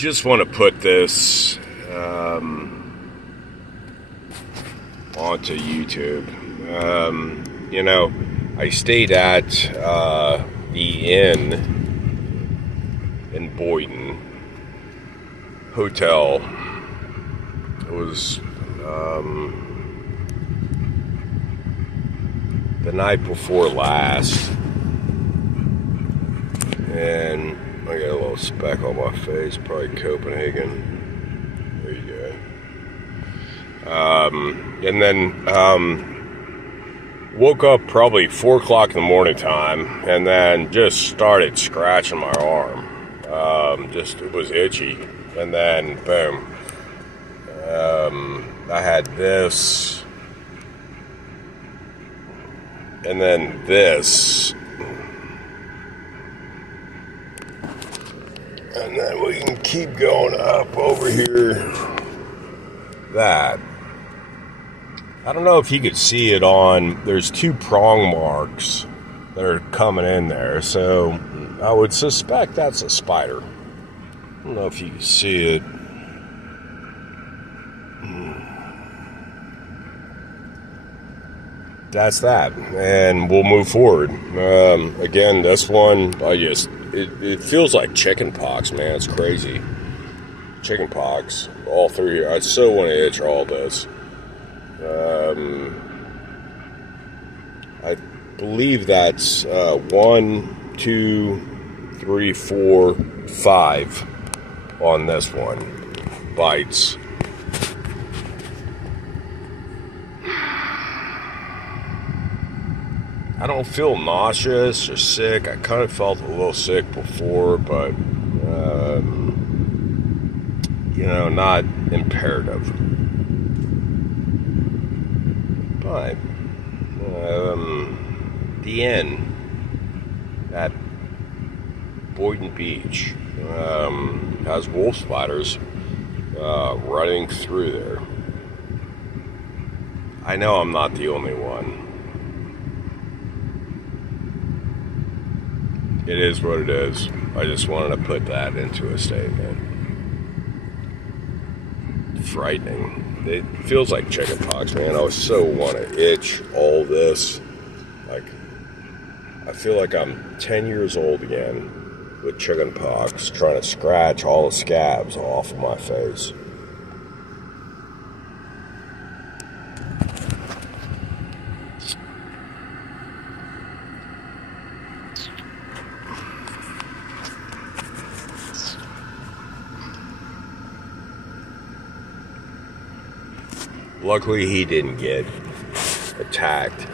just want to put this onto YouTube. You know, I stayed at the inn in Boynton hotel. It was the night before last, and I got a little speck on my face, probably Copenhagen. There you go. And then woke up probably 4 o'clock in the morning time, and then just started scratching my arm. It was itchy, and then boom. I had this, and then this. And then we can keep going up over here. That. I don't know if you could see it on, there's 2 prong marks that are coming in there. So I would suspect that's a spider. I don't know if you can see it. That's that. And we'll move forward. Again, this one, it feels like chicken pox, man. It's crazy. Chicken pox, all through here. I so want to itch all this. I believe that's 1, 2, 3, 4, 5 on this one. Bites. I don't feel nauseous or sick. I kind of felt a little sick before, but, you know, not imperative. But, the inn at Boynton Beach has wolf spiders running through there. I know I'm not the only one. It is what it is. I just wanted to put that into a statement. Frightening. It feels like chicken pox, man. I so want to itch all this. Like, I feel like I'm 10 years old again with chicken pox, trying to scratch all the scabs off of my face. Luckily, he didn't get attacked.